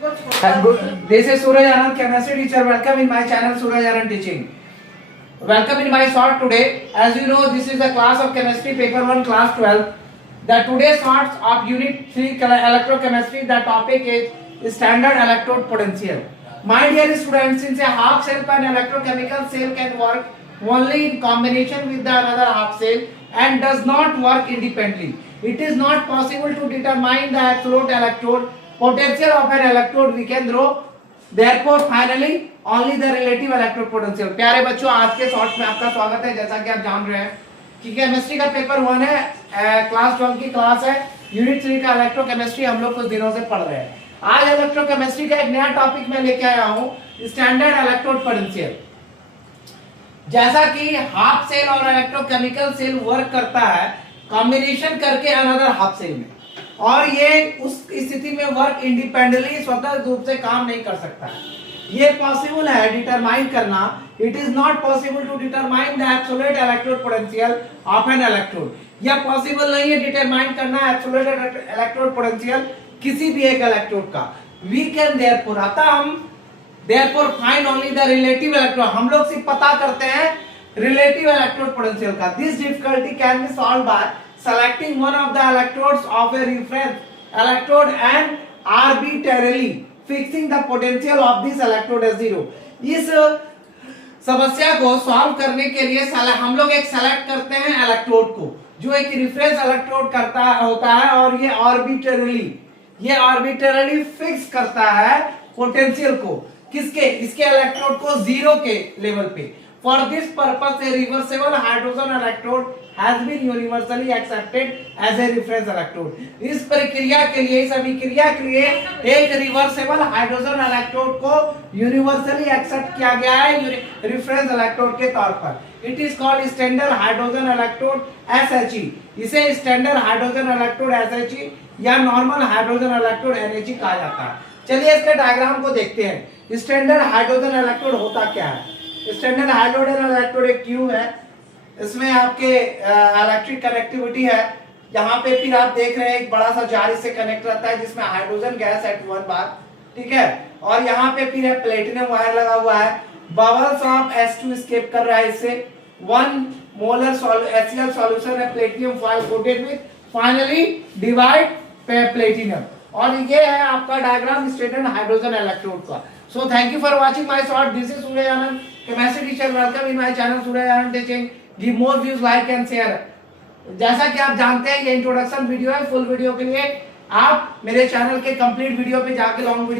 Good. This is Suraj Anand, chemistry teacher. Welcome in my channel, Suraj Anand Teaching. Welcome in my short today. As you know, this is the class of chemistry, paper 1, class 12. The today's shorts of unit 3 electrochemistry. The topic is standard electrode potential. My dear students, since a half cell per electrochemical cell can work only in combination with the another half cell and does not work independently, it is not possible to determine the absolute electrode potential of an electrode we can draw. Therefore, finally, only the relative electrode potential. प्यारे बच्चों, आज के short में आपका स्वागत है। जैसा कि आप जान रहे हैं कि केमिस्ट्री का पेपर 1 है, क्लास 12 की क्लास है, यूनिट 3 का इलेक्ट्रोकेमिस्ट्री हम लोग कुछ दिनों से पढ़ रहे हैं। आज इलेक्ट्रोकेमिस्ट्री का एक नया टॉपिक मैं लेके आया हूँ, स्टैंडर्ड इलेक्ट्रोड पोटेंशियल। जैसा कि हाफ सेल और इलेक्ट्रोकेमिकल सेल वर्क करता है कॉम्बिनेशन करके अनदर हाफ सेल में, और ये उस स्थिति में वर्क इंडिपेंडेंटली स्वतंत्र रूप से काम नहीं कर सकता है। ये पॉसिबल है डिटरमाइन करना। It is not possible to determine the absolute electrode potential of an electrode. यह पॉसिबल नहीं है डिटरमाइन करना एब्सोल्यूट इलेक्ट्रोड पोटेंशियल किसी भी एक इलेक्ट्रोड का। वी कैन देयरफॉर, अतः हम therefore find only the relative electrode. हम लोग सिर्फ पता करते हैं रिलेटिव इलेक्ट्रोड पोटेंशियल का। This difficulty can be solve by selecting one of the electrodes of a reference electrode and arbitrarily fixing the potential of this electrode as 0. इस समस्या को सॉल्व करने के लिए हम लोग एक सेलेक्ट करते हैं इलेक्ट्रोड को जो एक रेफरेंस इलेक्ट्रोड करता होता है, और ये आर्बिट्ररली फिक्स करता है पोटेंशियल को किसके, इसके इलेक्ट्रोड को 0 के लेवल पे। For this purpose, a reversible hydrogen electrode has been universally accepted as a reference electrode. इस प्रक्रिया के लिए, इस अभिक्रिया के लिए एक रिवर्सेबल हाइड्रोजन इलेक्ट्रोड को यूनिवर्सली एक्सेप्ट किया गया है रेफरेंस इलेक्ट्रोड के तौर पर। It is called standard hydrogen electrode SHE। इसे स्टैंडर्ड हाइड्रोजन इलेक्ट्रोड SHE या नॉर्मल हाइड्रोजन इलेक्ट्रोड NHE कहा जाता है। चलिए इसके डायग्राम को देखते हैं। स्टैंडर्ड हाइड्रोजन इलेक्ट्रोड होता क्या है? स्टैंडर्ड हाइड्रोजन इलेक्ट्रोड एक ट्यूब है, इसमें आपके इलेक्ट्रिक कनेक्टिविटी है। यहाँ पे फिर आप देख रहे हैं एक बड़ा सा जार इससे कनेक्ट रहता है जिसमें हाइड्रोजन गैस एट 1 बार, ठीक है। और यहाँ पे फिर है प्लेटिनम वायर लगा हुआ है। बबल्स ऑफ H2 एस्केप कर रहा है इससे। 1 मोलर HCl सॉल्यूशन है platinum foil coated with finally divide platinum. और ये है आपका डायग्राम स्टैंडर्ड हाइड्रोजन इलेक्ट्रोड का। So thank you for watching my short. This is Suraj Anand, chemistry teacher. Welcome in my channel Suraj Anand Teaching. Give more views, like and share. जैसा कि आप जानते हैं ये इंट्रोडक्शन वीडियो है। Full video के लिए आप मेरे चैनल के कंप्लीट वीडियो पे जाके लॉन्ग वीडियो